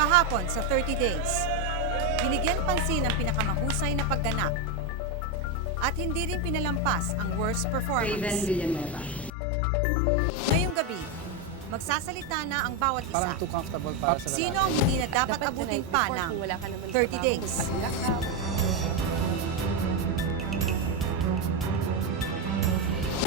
Kahapon sa 30 Days, binigyan pansin ang pinakamahusay na pagganap at hindi rin pinalampas ang worst performance. Villanueva. Ngayong gabi, magsasalita na ang bawat isa. Parang too comfortable para sa Sino ang hindi na dapat abutin pa ng 30 days?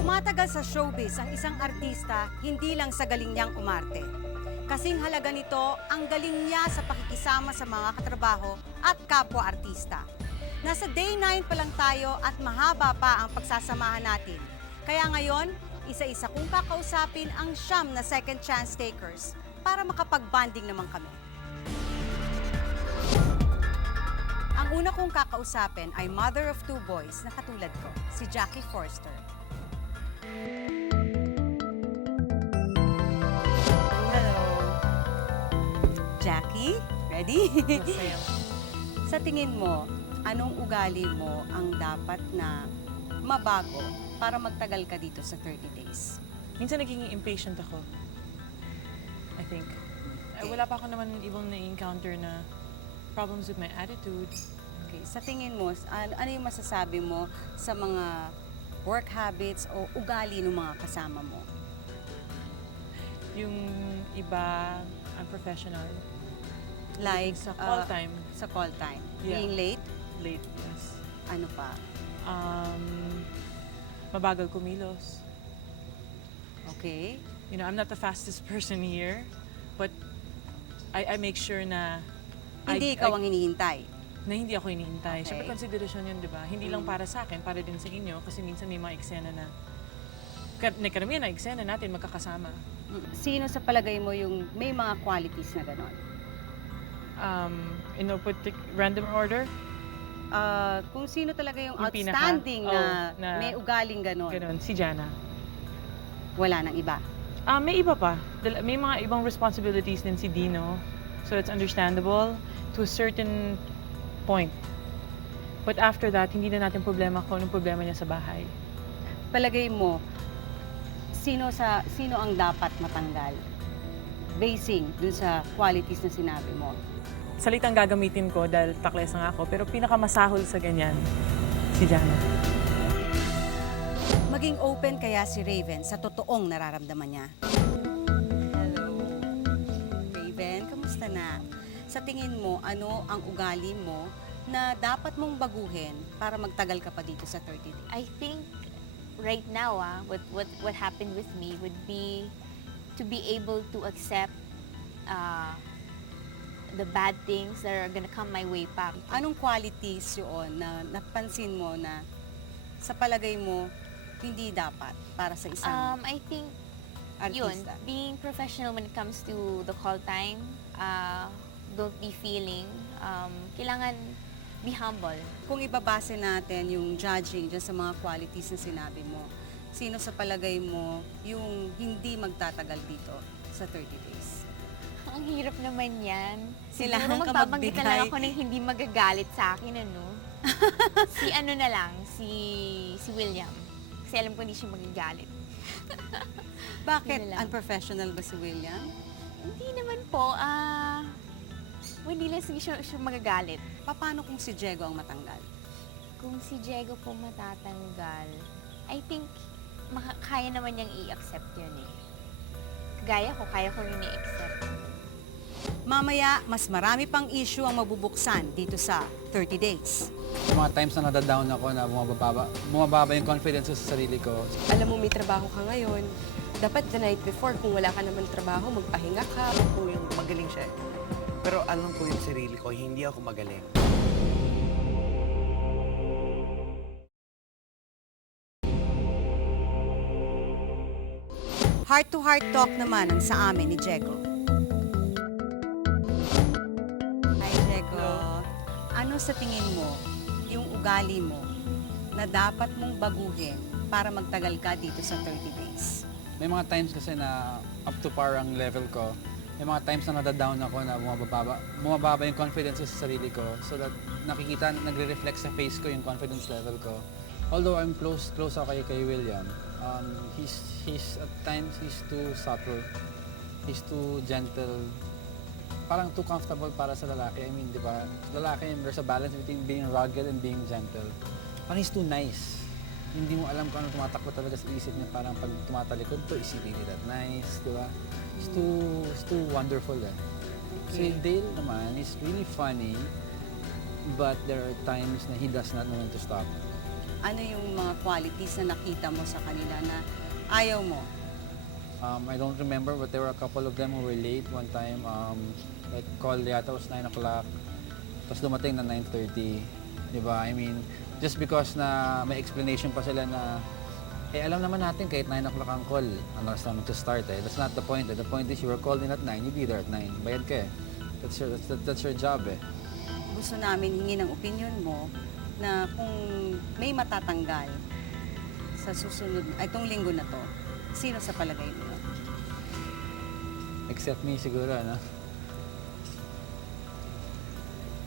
Tumatagal sa showbiz ang isang artista hindi lang sa galing niyang umarte. Kasing halaga nito ang galing niya sa pakikisama sa mga katrabaho at kapwa-artista. Nasa day 9 pa lang tayo at mahaba pa ang pagsasamahan natin. Kaya ngayon, isa-isa kong kakausapin ang siyam na second chance takers para makapag-bonding naman kami. Ang una kong kakausapin ay mother of two boys na katulad ko, si Jackie Forster. Hello. Jackie, ready? Sa tingin mo, anong ugali mo ang dapat na mabago para magtagal ka dito sa 30 days? Minsan naging impatient ako. I think. Wala pa ako naman ibang na-encounter na problems with my attitude. Okay. Sa tingin mo, ano yung masasabi mo sa mga work habits o ugali ng mga kasama mo? Yung iba, unprofessional. Like, Sa call time. Sa call time. Yeah. Being late? Late, yes. Ano pa? Mabagal kumilos. Okay. You know, I'm not the fastest person here, but I make sure na Hindi ikaw ang hinihintay. na hindi ako hinihintay. Okay. Siyempre, konsiderasyon yun, di ba? Hindi lang para sa akin, para din sa inyo. Kasi minsan may mga eksena na, karamihan na eksena natin magkakasama. Sino sa palagay mo yung may mga qualities na gano'n? In no random order, Kung sino talaga yung Yung pinaka- outstanding na- na may ugaling gano'n, ganun, si Jana. wala nang iba. May iba pa. May mga ibang responsibilities din si Dino. So it's understandable to a certain point. But after that, hindi na natin problema kung anong problema niya sa bahay. Palagay mo, sino ang dapat matanggal? Basing dun sa qualities na sinabi mo. Salitang gagamitin ko dahil takles nga ako, pero pinakamasahol sa ganyan, si Jana. Maging open kaya si Raven sa totoong nararamdaman niya. Hello. Raven, kamusta na? Sa tingin mo, ano ang ugali mo na dapat mong baguhin para magtagal ka pa dito sa 30 days? I think right now, what happened with me would be to be able to accept the bad things that are gonna come my way pa. Anong qualities yun na napansin mo na sa palagay mo hindi dapat para sa isang I think yun, artista? being professional when it comes to the call time, don't be feeling, kailangan be humble. Kung ibabase natin yung judging dyan sa mga qualities na sinabi mo, sino sa palagay mo yung hindi magtatagal dito sa 30 days? Ang hirap naman yan. Kailangan Siguro ka magbabanggit na lang magbigay. ako ng hindi magagalit sa akin, ano? Si ano na lang, si William. Kasi alam ko hindi siya magagalit. Bakit Yun na lang. unprofessional ba si William? Hindi naman po, hindi lang siya magagalit. Paano kung si Diego ang matanggal? Kung si Diego po matatanggal, I think kaya naman niyang i-accept yun eh. Kaya ko rin i-accept. Mamaya, mas marami pang issue ang mabubuksan dito sa 30 days. Yung mga times na nadadown ako na bumababa yung confidence ko sa sarili ko. Alam mo, may trabaho ka ngayon. Dapat the night before, kung wala ka naman trabaho, magpahinga ka. Alam ko yung magaling siya. Pero alam ko yung sarili ko, hindi ako magaling. Heart-to-heart talk naman ang sa amin ni Diego. Hi, Diego. Ano sa tingin mo yung ugali mo na dapat mong baguhin para magtagal ka dito sa 30 days? May mga times kasi na up to par ang level ko. May mga times na nadadown ako na bumababa yung confidence ko sa sarili ko. So that nakikita, nagre-reflect sa face ko yung confidence level ko. Although I'm close ako kay William, he's at times he's too subtle, he's too gentle parang too comfortable para sa lalaki. I mean, di ba, lalaki, there's a balance between being rugged and being gentle. Parang he's too nice. Hindi mo alam kung ano tumatakbo talaga sa isip niya. Parang pag tumatalikod to, is he really that nice, di ba? He's too wonderful eh. Si Dale naman is really funny, but there are times na he does not know when to stop. Ano yung mga qualities na nakita mo sa kanila na ayaw mo? I don't remember, but there were a couple of them who were late one time. Like, call yata was 9 o'clock. Tapos dumating na 9:30. Di ba? I mean, just because na may explanation pa sila na, alam naman natin kahit 9 o'clock ang call, ang oras namin to start eh. That's not the point eh. The point is you were called in at 9, you be there at 9. Bayad ka eh. That's your job eh. Gusto namin hingin ng opinion mo na kung may matatanggal sa susunod, itong linggo na to, sino sa palagay mo? Except me siguro, ano?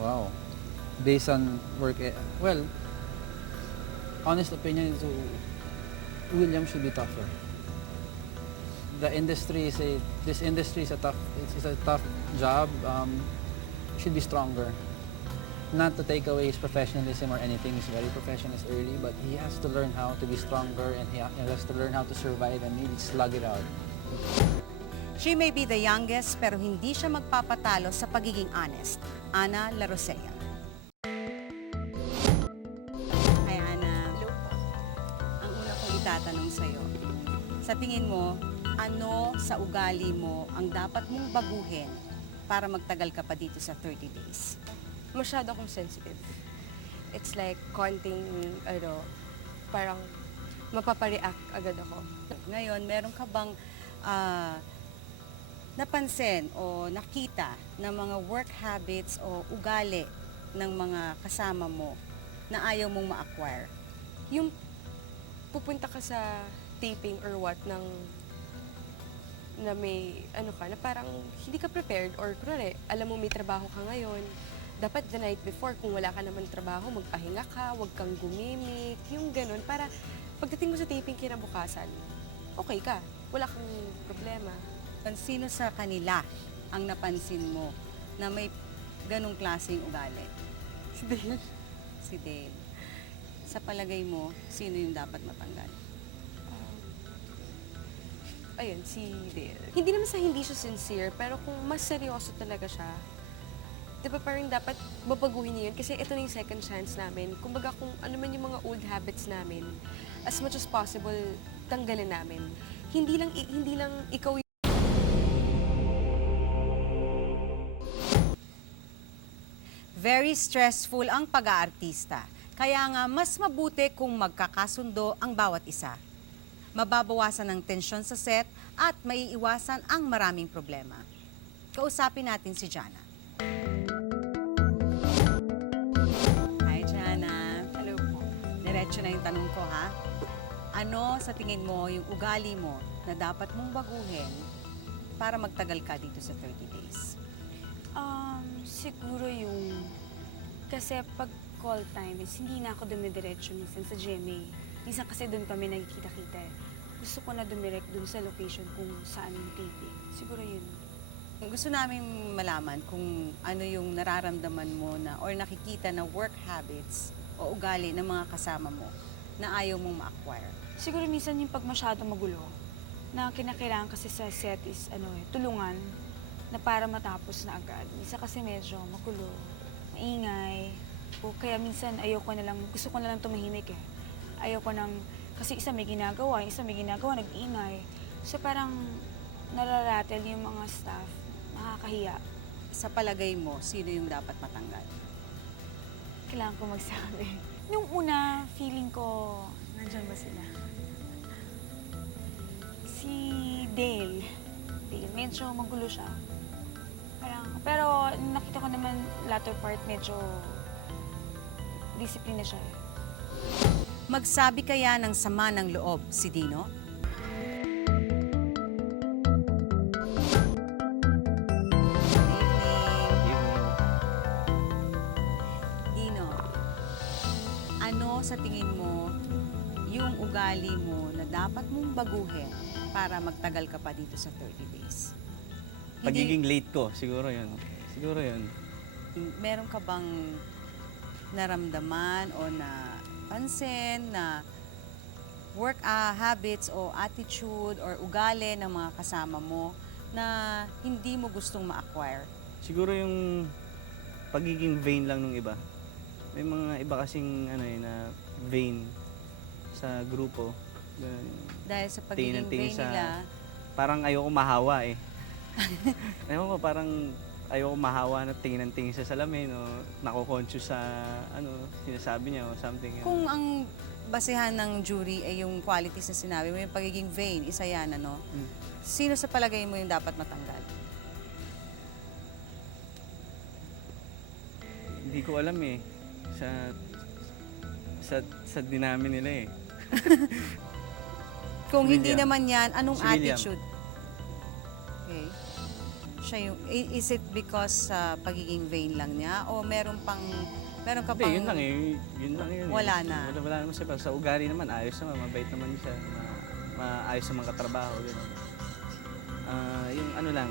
Wow. Based on work, well, honest opinion is William should be tougher. This industry is a tough job. Should be stronger. Not to take away his professionalism or anything. He's very professional early, but he has to learn how to be stronger and he has to learn how to survive and maybe slug it out. She may be the youngest pero hindi siya magpapatalo sa pagiging honest. Ana Larosea. Hi Ana. Hello po. Ang una kong itatanong sa'yo, sa tingin mo, ano sa ugali mo ang dapat mong baguhin para magtagal ka pa dito sa 30 days? Masyado akong sensitive. It's like konting, parang mapapareact agad ako. Ngayon, meron ka bang napansin o nakita na mga work habits o ugali ng mga kasama mo na ayaw mong ma-acquire? Yung pupunta ka sa taping or what na may na parang hindi ka prepared or kunwari, alam mo may trabaho ka ngayon, dapat the night before, kung wala ka naman trabaho, magpahinga ka, huwag kang gumimik, yung ganun, para pagdating mo sa taping kinabukasan, okay ka, wala kang problema. Sino sa kanila ang napansin mo na may ganong klaseng ugali? Si Dale. Si Dale. Sa palagay mo, sino yung dapat matanggal? Ayun, si Dale. Hindi naman sa hindi siya sincere, pero kung mas seryoso talaga siya, di ba parang dapat babaguhin niya yun? Kasi ito na yung second chance namin. Kumbaga kung ano man yung mga old habits namin, as much as possible, tanggalin namin. Hindi lang ikaw yung Very stressful ang pag-aartista. Kaya nga, mas mabuti kung magkakasundo ang bawat isa. Mababawasan ang tensyon sa set at maiiwasan ang maraming problema. Kausapin natin si Jana. Hi, Jana. Hello po. Diretso na yung tanong ko, ha? Ano sa tingin mo yung ugali mo na dapat mong baguhin para magtagal ka dito sa 30 days? Siguro yung... Kasi pag call time is hindi na ako dumidiretso minsan sa GMA. Minsan kasi doon kami nagkikita-kita eh. Gusto ko na dumirect doon sa location kung saan yung taping. Siguro yun. Gusto namin malaman kung ano yung nararamdaman mo na or nakikita na work habits o ugali ng mga kasama mo na ayaw mong ma-acquire. Siguro minsan yung pag masyado magulo, na kinakailangan kasi sa set is tulungan na para matapos na agad. Minsan kasi medyo magulo, maingay, o kaya minsan gusto ko na lang tumahimik eh. Ayoko nang, kasi isa may ginagawa, nag-iingay. So parang nararatel yung mga staff, nakakahiya. Sa palagay mo, sino yung dapat matanggal? Kailangan ko magsabi. Nung una, feeling ko, nandyan ba sila? Si Dale. Medyo magulo siya. Pero nakita ko naman latter part, medyo disiplina siya. Magsabi kaya ng sama ng loob si Dino? Dino, ano sa tingin mo yung ugali mo na dapat mong baguhin para magtagal ka pa dito sa 30 days? Pagiging late ko, siguro yun. Siguro yun. Meron ka bang naramdaman o napansin na work habits o attitude or ugali ng mga kasama mo na hindi mo gustong ma-acquire? Siguro yung pagiging vain lang ng iba. May mga iba kasing na vain sa grupo. Ganun. Dahil sa Tingin pagiging ng tingin vain sa- nila, Parang ayoko mahawa eh. Ewan ko, parang ayoko mahawa na tingin ng tingin sa salamin o nako-conscious sa sinasabi niya o something. kung ang basehan ng jury ay yung qualities na sinabi mo, yung pagiging vain, isa yan, ano? Mm. Sino sa palagay mo yung dapat matanggal? Hindi ko alam eh. Sa dinamin nila eh. Kung Si hindi William. naman yan, anong Si William. attitude? Okay. Siya yung, is it because sa pagiging vain lang niya? O meron ka Hindi, pang... yun lang eh. Yun lang yun. Wala na. Wala naman siya. Sa ugali naman, ayos naman. Mabait naman siya. Maayos naman katrabaho. Ganun. Yung ano lang,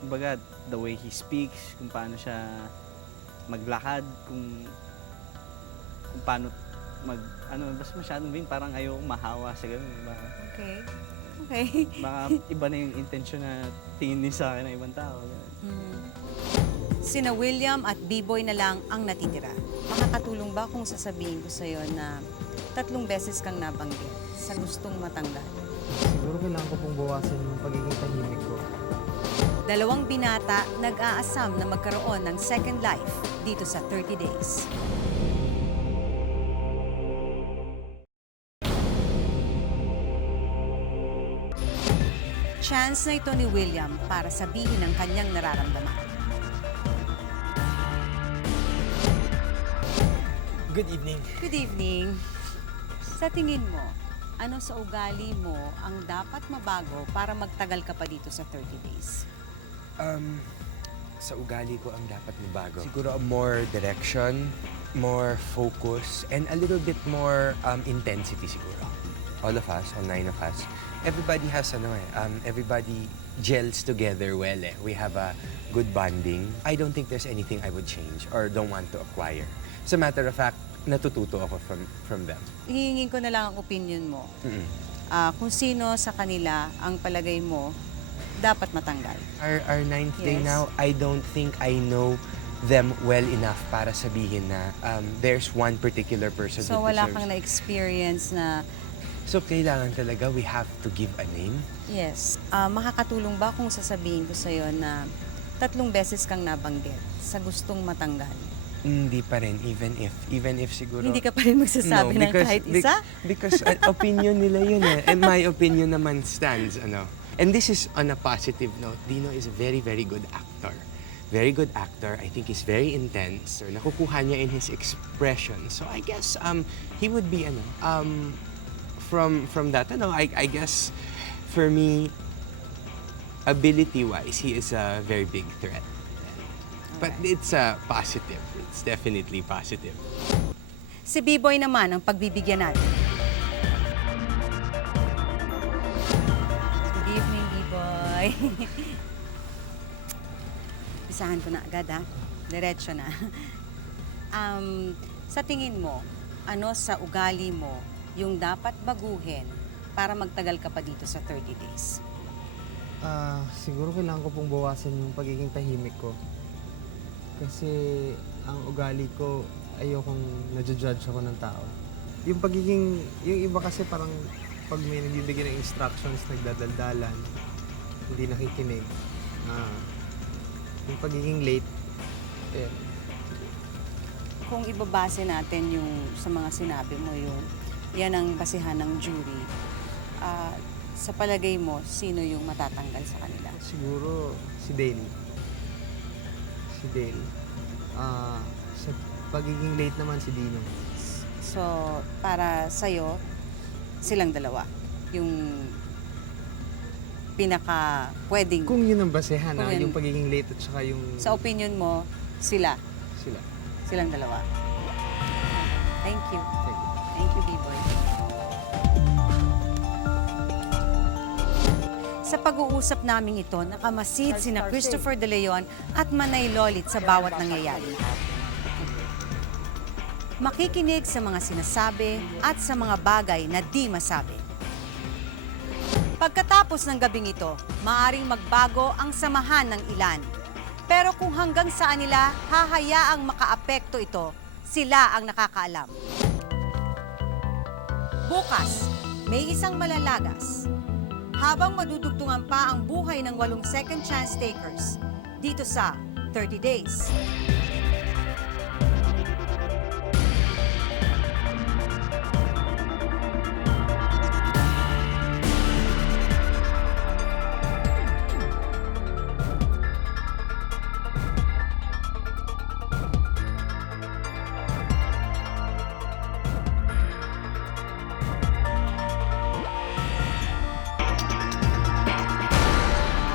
kumbaga, the way he speaks, kung paano siya maglakad, kung paano basta masyadong vain, parang ayaw mahawa sa ganun. Okay. Okay. Baka iba na yung intention na tingin din sa akin ng ibang tao. Ganun. Sina William at B-Boy na lang ang natitira. Makakatulong ba kung sasabihin ko sa'yo na 3 beses kang nabanggit sa gustong matanggal? Siguro kailangan ko pong bawasan yung pagiging tahimik ko. 2 binata nag-aasam na magkaroon ng second life dito sa 30 Days. Chance na ito ni William para sabihin ang kanyang nararamdaman. Good evening. Good evening. Sa tingin mo, ano sa ugali mo ang dapat mabago para magtagal ka pa dito sa 30 Days? Sa ugali ko ang dapat mabago. Siguro more direction, more focus, and a little bit more intensity siguro. All of us, all 9 of us, everybody has everybody gels together well eh. We have a good bonding. I don't think there's anything I would change or don't want to acquire. As a matter of fact, natututo ako from them. Hihingin ko na lang ang opinion mo. Mm-mm. Kung sino sa kanila ang palagay mo dapat matanggal. Our 9th day Yes. now, I don't think I know them well enough para sabihin na there's one particular person So who wala deserves. kang na-experience na, So kailangan talaga we have to give a name. yes, makakatulong ba kung sasabihin ko sa'yo na 3 beses kang nabanggit sa gustong matanggal? Hindi pa rin, even if siguro. Hindi ka pa rin magsasabi ng kahit isa? Because opinion nila yun eh. And my opinion naman stands, And this is on a positive note. Dino is a very, very good actor. Very good actor. I think he's very intense. So nakukuha niya in his expression. So I guess he would be from that, I guess for me, ability-wise, he is a very big threat. But it's positive. It's definitely positive. Si B-Boy naman ang pagbibigyan natin. Good evening, B-Boy. Isahan ko na agad, ha? Diretso na. Sa tingin mo, ano sa ugali mo yung dapat baguhin para magtagal ka pa dito sa 30 Days? Siguro kailangan ko pong bawasan yung pagiging tahimik ko. Kasi ang ugali ko, ayokong nadjudge ako ng tao. Yung iba kasi parang pag may nagbibigay ng instructions, nagdadaldalan, hindi nakikinig. Yung pagiging late, Kung ibabase natin yung sa mga sinabi mo yan ang basehan ng jury. Sa palagay mo, sino yung matatanggal sa kanila? siguro si Dale. Si Dale. Sa pagiging late naman si Dino. So, para sa'yo, silang dalawa. Yung pinaka pwedeng. Kung yun ang basehan, Kung yun- yung pagiging late at saka yung Sa opinion mo, sila. sila. Silang dalawa. Thank you. Thank you. Thank you, B-Boy. Sa pag-uusap naming ito, nakamasid sina Christopher De Leon at Manay Lolit sa bawat nangyayari. Makikinig sa mga sinasabi at sa mga bagay na di masabi. Pagkatapos ng gabing ito, maaring magbago ang samahan ng ilan. Pero kung hanggang saan nila hahayaang makaapekto ito, sila ang nakakaalam. Bukas, may isang malalagas. Habang madudugtungan pa ang buhay ng 8 second chance takers dito sa 30 Days.